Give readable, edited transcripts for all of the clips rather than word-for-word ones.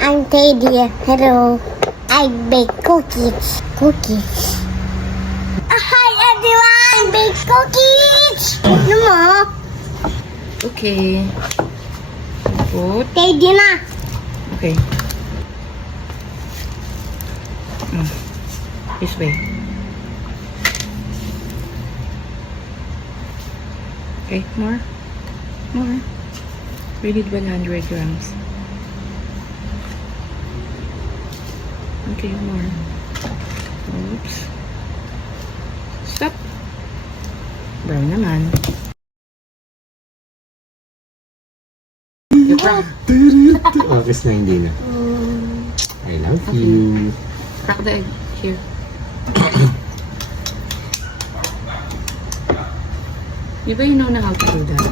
I'm Teddy. Hello. I bake cookies. Hi everyone! Bake cookies! Ano mo? Okay. Put. Teddy na. Okay. This way. Okay, more. We need 100 grams. Okay, more. Oops. Stop. Brown naman. Oh, kiss na hindi na. I love you. Crack the egg. Here. Di ba you know na how to do that?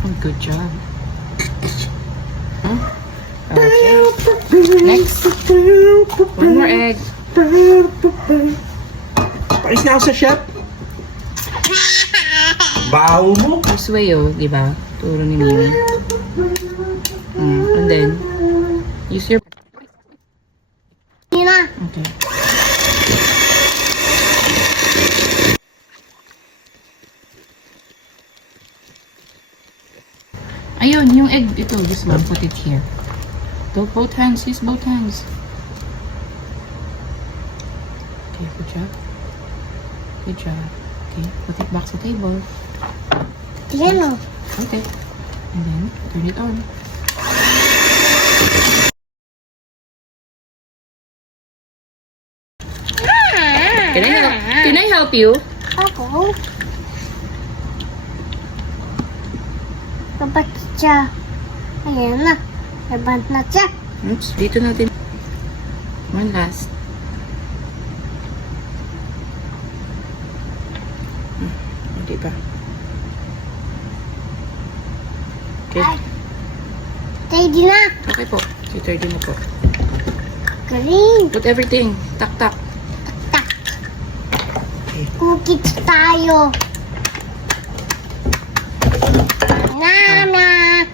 Oh, good job. Huh? Okay. Next. One more egg. Paris na ako sa shop. Baho mo. This way, oh, di ba? Turo ni Mimi. And then, use your... Teddy na. Okay. Ayun, yung egg, ito, this one, put it here. Both hands, use both hands. Okay, good job. Good job. Okay, put it back sa table. Yan o. Okay. And then, turn it on. Can I help you? Ako. Kapat siya. Ayan na. Nabant na siya. Oops, dito natin. One last. Hindi pa. Okay. Ay. Teddy na. Okay po. Si 30 na po. Galing. Put everything. Tak. Cookies tayo. Na.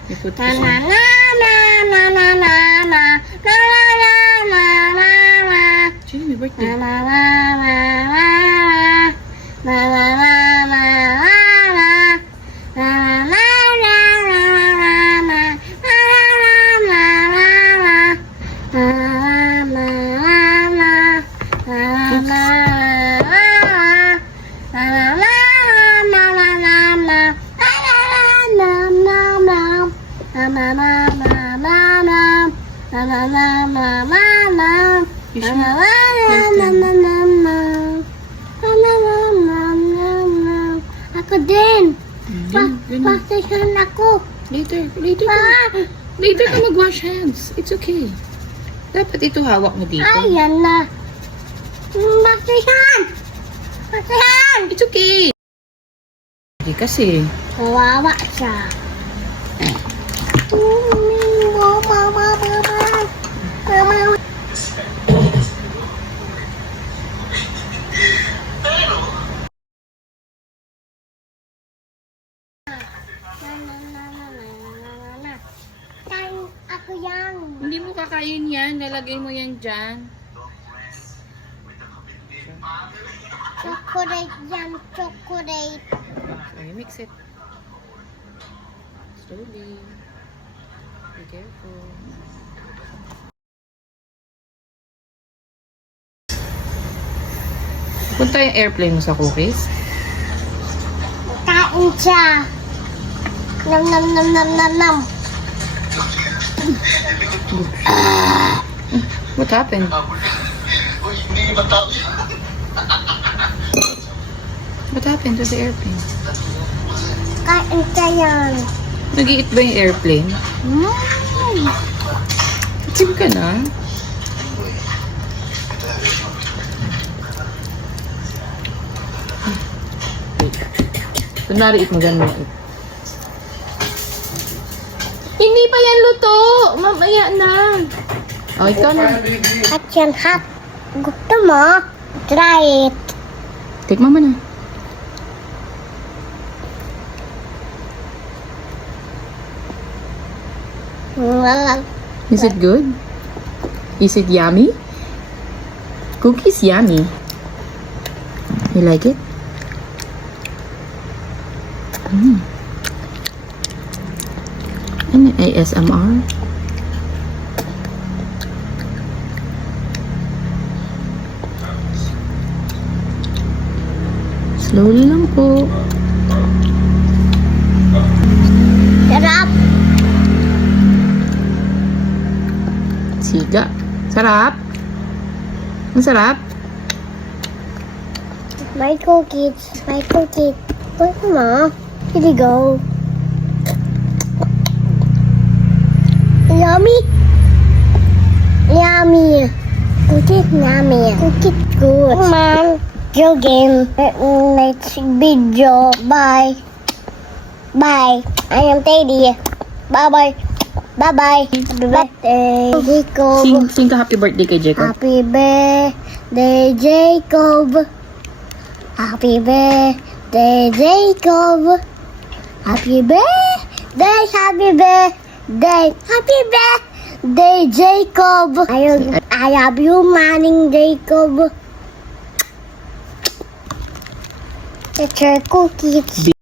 You put Na this na one. na na na na na na na na na na na na. Gee, my birthday. Na na na na na na na na na na You should. Ako din. Ganun. Pasensyahan ako. Later Ah, ka mag-wash hands. It's okay. Dapat ito hawak mo dito. ayan na. Pasensyahan. It's okay. Hindi kasi. Kawawa siya. Mama. Ako yan. Hindi mo kakain yan. Lalagay mo yan dyan. Chocolate yan, chocolate. Okay, mix it. Slowly. Be careful. Punta yung airplane mo sa cookies. Kain siya. Nam. What happened? What happened to the airplane? Kain siya yan. Nag-iit ba yung airplane? Itim ka na. Kunwari, eat mo ganun. Hindi pa yan luto! Mamaya na. Oh, ikaw na. At yan hot. Gusto mo? Try it. Tikman mo na. Is it good? Is it yummy? Cookies yummy. You like it? Ano ASMR? Slowly lang po. Sarap. Siga. Sarap? Ang sarap? My cookies. My cookies. Where's Ma? Here you go. Yummy. Yummy. Cookies yummy. Cookies good. Come on. Go game. Next video. Bye. Bye. I am Teddy. Bye bye. Bye bye. Happy birthday, Jacob. Sing ka happy birthday kay Jacob. Happy birthday, Jacob. Happy birthday, Jacob. Happy birthday, happy birthday, happy birthday, Jacob. I love you, Manning Jacob. It's your cookies.